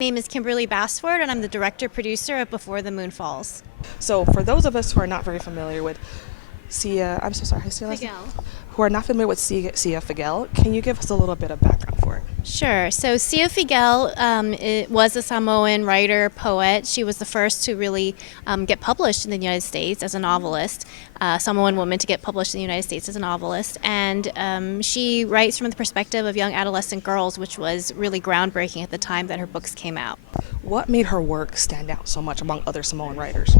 My name is Kimberlee Bassford, and I'm the director-producer of Before the Moon Falls. So, for those of us who are not very familiar with Sia, I'm so sorry, how do you say her last name? Figiel. Who are not familiar with Sia Figiel, can you give us a little bit of background for it? Sure. So Sia Figiel was a Samoan writer, poet. She was the first to really get published in the United States as a novelist, Samoan woman to get published in the United States as a novelist. And she writes from the perspective of young adolescent girls, which was really groundbreaking at the time that her books came out. What made her work stand out so much among other Samoan writers?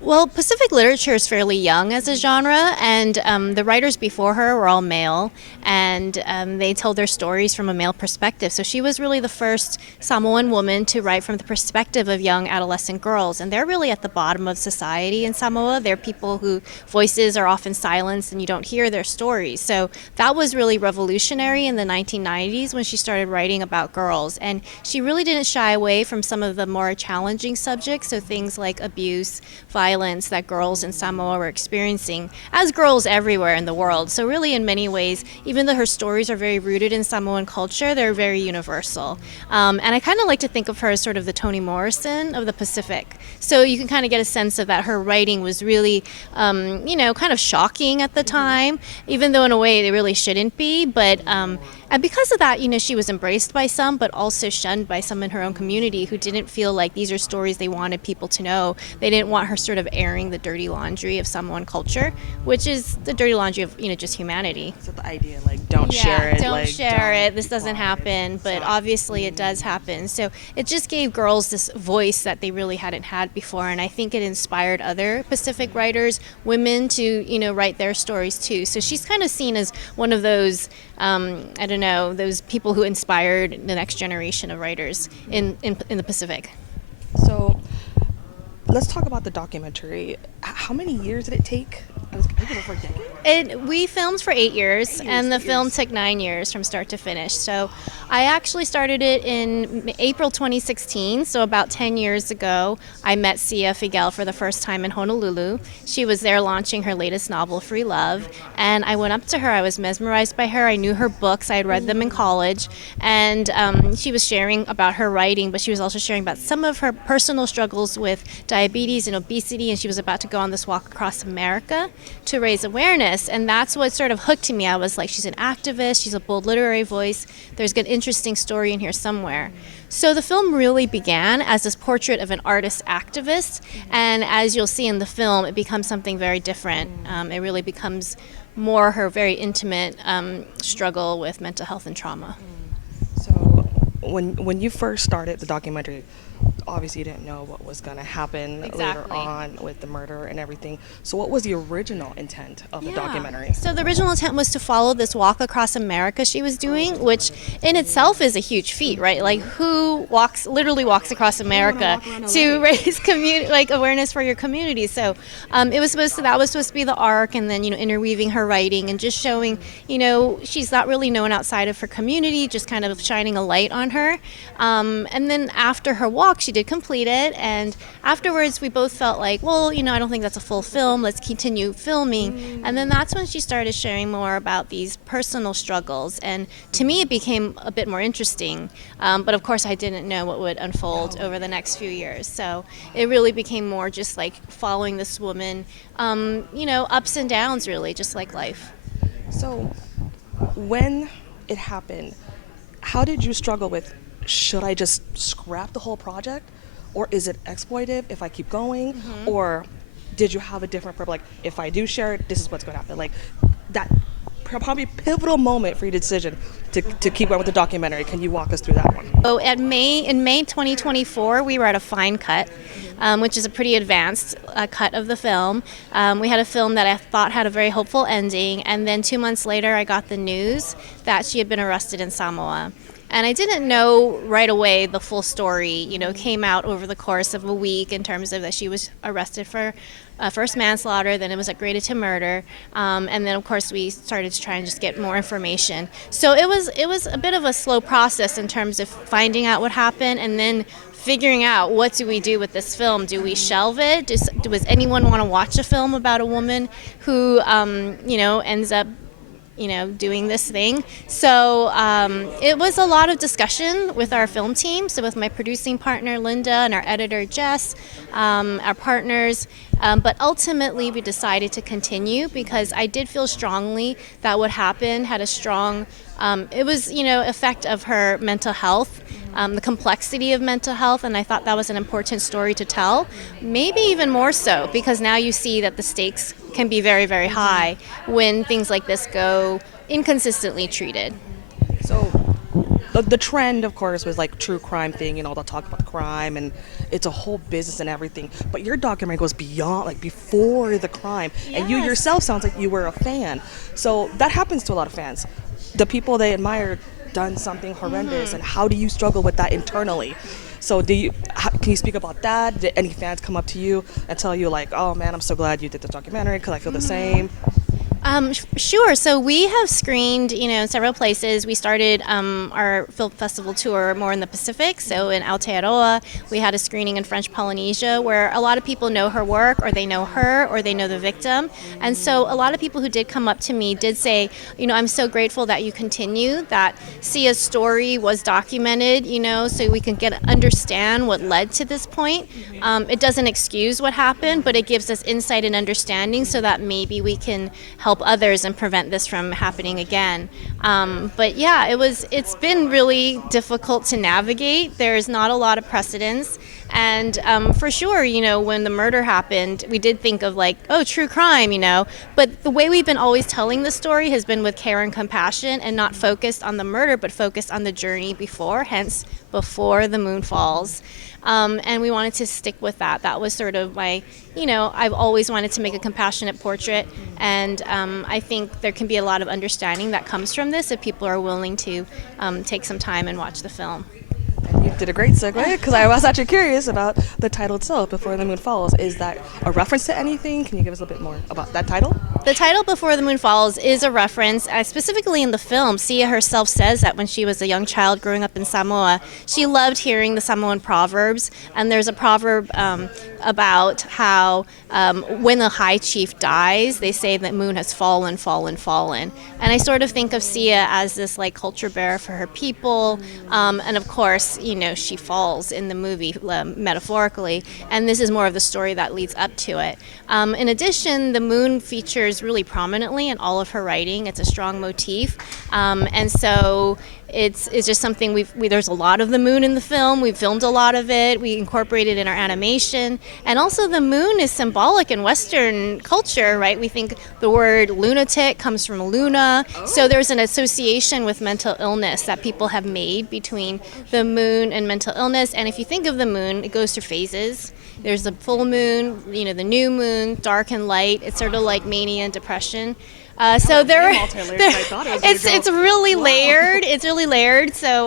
Well, Pacific literature is fairly young as a genre, and the writers before her were all male, and they told their stories from a male perspective. So she was really the first Samoan woman to write from the perspective of young adolescent girls, and they're really at the bottom of society in Samoa. They're people whose voices are often silenced, and you don't hear their stories. So that was really revolutionary in the 1990s when she started writing about girls, and she really didn't shy away from some of the more challenging subjects, so things like abuse, violence that girls in Samoa were experiencing, as girls everywhere in the world. So really, in many ways, even though her stories are very rooted in Samoan culture, they're very universal. And I kind of like to think of her as sort of the Toni Morrison of the Pacific. So you can kind of get a sense of that her writing was really, kind of shocking at the time, even though in a way it really shouldn't be. But and because of that, she was embraced by some, but also shunned by some in her own community who didn't feel like these are stories they wanted people to know. They didn't want her sort of airing the dirty laundry of Samoan culture, which is the dirty laundry of just humanity. So the idea, like, don't share it. Don't like, share don't it. This doesn't happen, but So- obviously it does happen. So it just gave girls this voice that they really hadn't had before, and I think it inspired other Pacific writers, women, to write their stories too. So she's kind of seen as one of those, those people who inspired the next generation of writers in the Pacific. So, let's talk about the documentary. How many years did it take? I was for a decade. We filmed for 8 years, and the film took 9 years from start to finish. So I actually started it in April 2016, so about 10 years ago. I met Sia Figiel for the first time in Honolulu. She was there launching her latest novel, Free Love, and I went up to her. I was mesmerized by her. I knew her books. I had read them in college, and she was sharing about her writing, but she was also sharing about some of her personal struggles with diabetes and obesity, and she was about to go on this walk across America to raise awareness, and that's what sort of hooked me. I was like, she's an activist, she's a bold literary voice, there's an interesting story in here somewhere. So the film really began as this portrait of an artist activist, and as you'll see in the film, it becomes something very different. It really becomes more her very intimate struggle with mental health and trauma. So, when you first started the documentary, obviously you didn't know what was going to happen later Exactly. on with the murder and everything. So what was the original intent of the documentary? So the original intent was to follow this walk across America she was doing, which in itself is a huge feat, right? Like, who literally walks across America to raise awareness for your community? So that was supposed to be the arc, and then interweaving her writing and just showing she's not really known outside of her community, just kind of shining a light on her. And then after her walk, she did complete it, and afterwards we both felt like, well, I don't think that's a full film, let's continue filming. And then that's when she started sharing more about these personal struggles, and to me it became a bit more interesting, but of course I didn't know what would unfold over the next few years. So it really became more just like following this woman, ups and downs, really, just like life. So when it happened, how did you struggle with, should I just scrap the whole project, or is it exploitive if I keep going? Or did you have a different purpose, like, if I do share it, this is what's going to happen? Like, that probably pivotal moment for your decision to keep going with the documentary. Can you walk us through that one? So in May 2024, we were at a fine cut, which is a pretty advanced cut of the film. We had a film that I thought had a very hopeful ending, and then 2 months later I got the news that she had been arrested in Samoa. And I didn't know right away the full story. Came out over the course of a week in terms of that she was arrested for first manslaughter, then it was upgraded to murder, and then of course we started to try and just get more information. So it was a bit of a slow process in terms of finding out what happened, and then figuring out, what do we do with this film? Do we shelve it? Does anyone want to watch a film about a woman who ends up doing this thing. So it was a lot of discussion with our film team, so with my producing partner Linda and our editor Jess, our partners. But ultimately we decided to continue because I did feel strongly that what happened had a strong it was, effect of her mental health, the complexity of mental health, and I thought that was an important story to tell. Maybe even more so because now you see that the stakes can be very, very high when things like this go inconsistently treated. So the trend, of course, was like true crime thing, they'll talk about crime and it's a whole business and everything. But your documentary goes beyond, like before the crime. And you Yes. yourself sounds like you were a fan. So that happens to a lot of fans. The people they admire done something horrendous, and how do you struggle with that internally? So can you speak about that? Did any fans come up to you and tell you like, oh man, I'm so glad you did this documentary because I feel the same? Sure. So we have screened, in several places. We started our film festival tour more in the Pacific. So in Aotearoa, we had a screening in French Polynesia where a lot of people know her work, or they know her, or they know the victim. And so a lot of people who did come up to me did say, I'm so grateful that you continue, that Sia's story was documented, so we can understand what led to this point. It doesn't excuse what happened, but it gives us insight and understanding so that maybe we can help others and prevent this from happening again. But yeah, it's been really difficult to navigate. There's not a lot of precedence. And for sure, when the murder happened, we did think of like, oh, true crime, But the way we've been always telling the story has been with care and compassion and not focused on the murder, but focused on the journey before, hence before the moon falls. And we wanted to stick with that. That was sort of my, I've always wanted to make a compassionate portrait. And I think there can be a lot of understanding that comes from this if people are willing to take some time and watch the film. And you did a great segue because I was actually curious about the title itself, Before the Moon Falls. Is that a reference to anything? Can you give us a bit more about that title? The title Before the Moon Falls is a reference, specifically in the film. Sia herself says that when she was a young child growing up in Samoa, she loved hearing the Samoan proverbs. And there's a proverb about how when the high chief dies, they say that moon has fallen, fallen, fallen. And I sort of think of Sia as this like culture bearer for her people. And of course, she falls in the movie metaphorically. And this is more of the story that leads up to it. In addition, the moon features really prominently in all of her writing. It's a strong motif. And so it's just something there's a lot of the moon in the film. We filmed a lot of it. We incorporated it in our animation. And also the moon is symbolic in Western culture, right? We think the word lunatic comes from Luna. So there's an association with mental illness that people have made between the moon and mental illness. And if you think of the moon, it goes through phases. There's the full moon, the new moon, dark and light. It's sort of like mania and depression. So it's really layered. It's really layered. So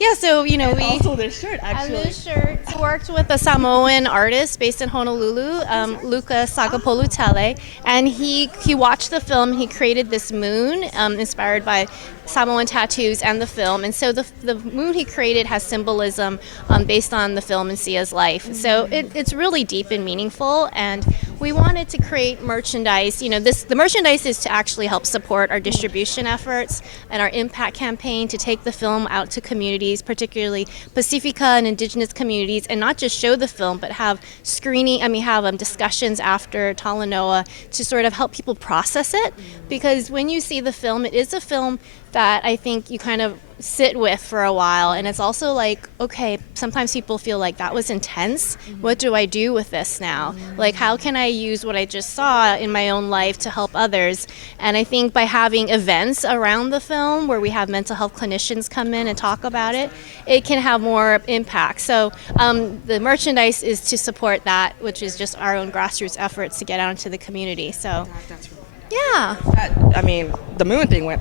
we also this shirt actually. This shirt worked with a Samoan artist based in Honolulu, Luca Sagapolutele, and he watched the film. He created this moon inspired by Samoan tattoos and the film, and so the moon he created has symbolism based on the film and Sia's life. So it's really deep and meaningful, and we wanted to create merchandise. The merchandise is to actually help support our distribution efforts and our impact campaign to take the film out to communities, particularly Pacifica and Indigenous communities, and not just show the film, but have discussions after Talanoa to sort of help people process it. Because when you see the film, it is a film that I think you kind of sit with for a while, and it's also like, okay, sometimes people feel like that was intense. What do I do with this now? Like, how can I use what I just saw in my own life to help others? And I think by having events around the film where we have mental health clinicians come in and talk about it, it can have more impact. So the merchandise is to support that, which is just our own grassroots efforts to get out into the community. So That's really yeah. the moon thing went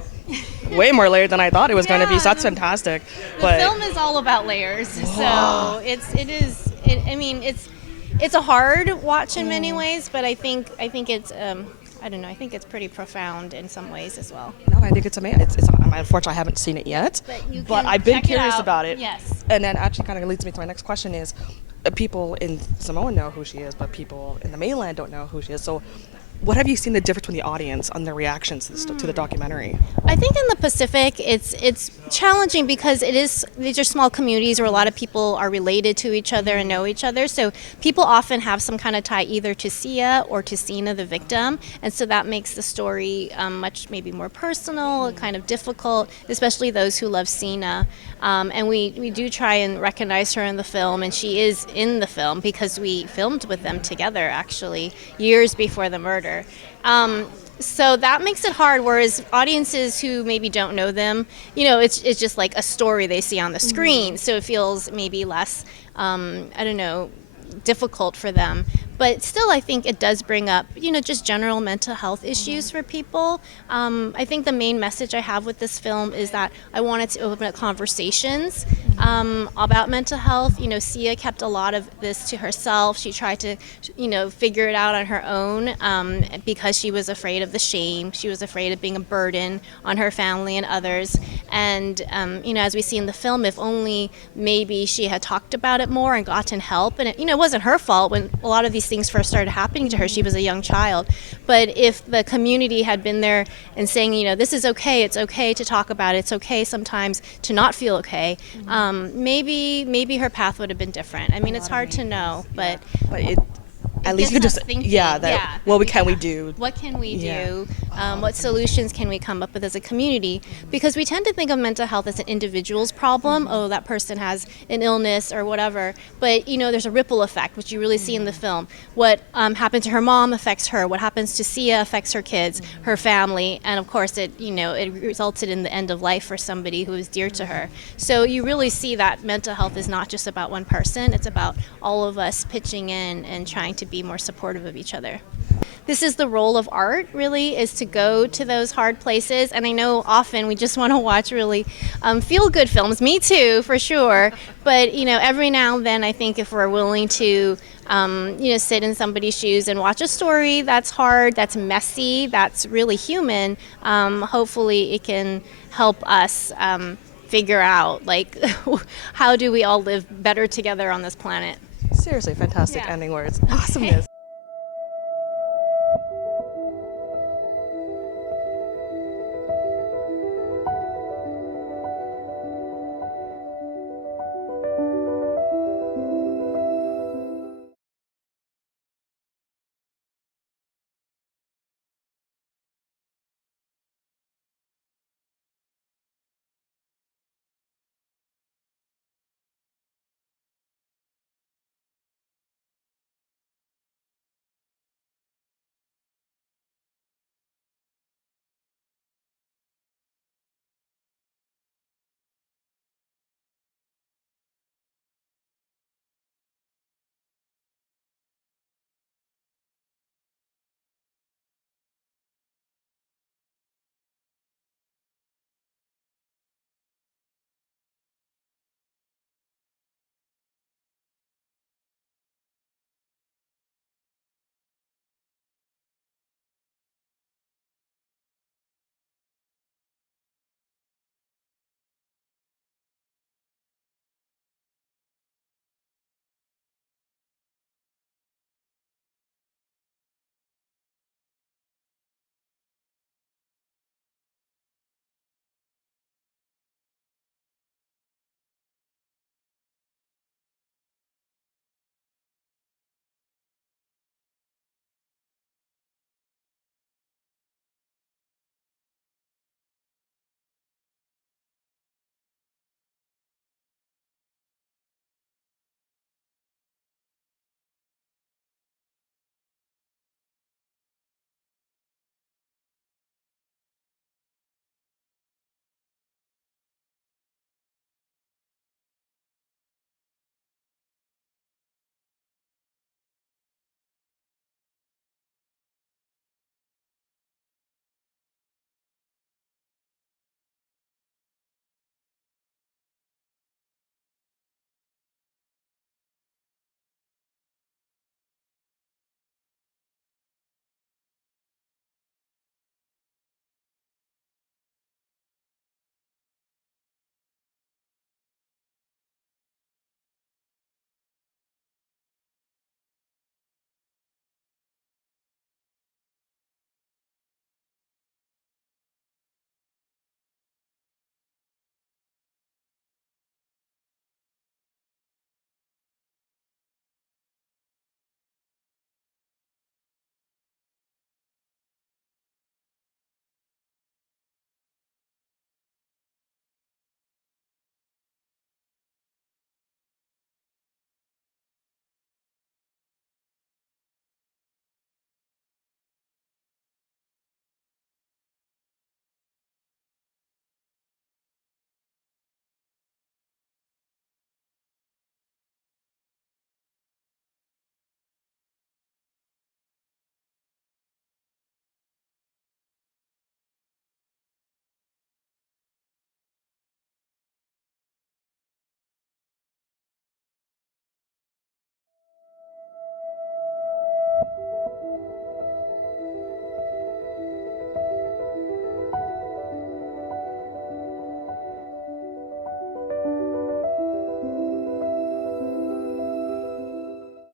way more layered than I thought it was going to be. So that's fantastic. The film is all about layers. So it's a hard watch in many ways, but I think it's I don't know. I think it's pretty profound in some ways as well. No, I think it's amazing. Unfortunately, I haven't seen it yet, but I've been curious about it. Yes. And then actually kind of leads me to my next question is, people in Samoa know who she is, but people in the mainland don't know who she is. So what have you seen the difference between the audience on their reactions to to the documentary? I think in the Pacific, it's challenging because these are small communities where a lot of people are related to each other and know each other. So people often have some kind of tie either to Sia or to Sina, the victim, and so that makes the story much maybe more personal, kind of difficult, especially those who love Sina. And we do try and recognize her in the film, and she is in the film because we filmed with them together actually years before the murder. So that makes it hard, whereas audiences who maybe don't know them, it's just like a story they see on the screen, so it feels maybe less, I don't know, difficult for them. But still, I think it does bring up, just general mental health issues for people. I think the main message I have with this film is that I wanted to open up conversations about mental health. Sia kept a lot of this to herself. She tried to, figure it out on her own because she was afraid of the shame. She was afraid of being a burden on her family and others. And, as we see in the film, if only maybe she had talked about it more and gotten help. And it wasn't her fault when a lot of these things first started happening to her. She was a young child. But if the community had been there and saying, this is okay, it's okay to talk about it, it's okay sometimes to not feel okay, maybe her path would have been different. I mean, it's hard to know, but at least you just thinking. what can we do? What can we do? What solutions can we come up with as a community? Because we tend to think of mental health as an individual's problem. Oh, that person has an illness or whatever. But there's a ripple effect, which you really see in the film. What happened to her mom affects her. What happens to Sia affects her kids, her family, and of course it resulted in the end of life for somebody who is dear to her. So you really see that mental health is not just about one person. It's about all of us pitching in and trying to be more supportive of each other. This is the role of art, really, is to go to those hard places. And I know often we just want to watch really feel-good films. Me too, for sure. But, every now and then I think if we're willing to, sit in somebody's shoes and watch a story that's hard, that's messy, that's really human, hopefully it can help us figure out, how do we all live better together on this planet. Seriously, fantastic ending words. Awesomeness.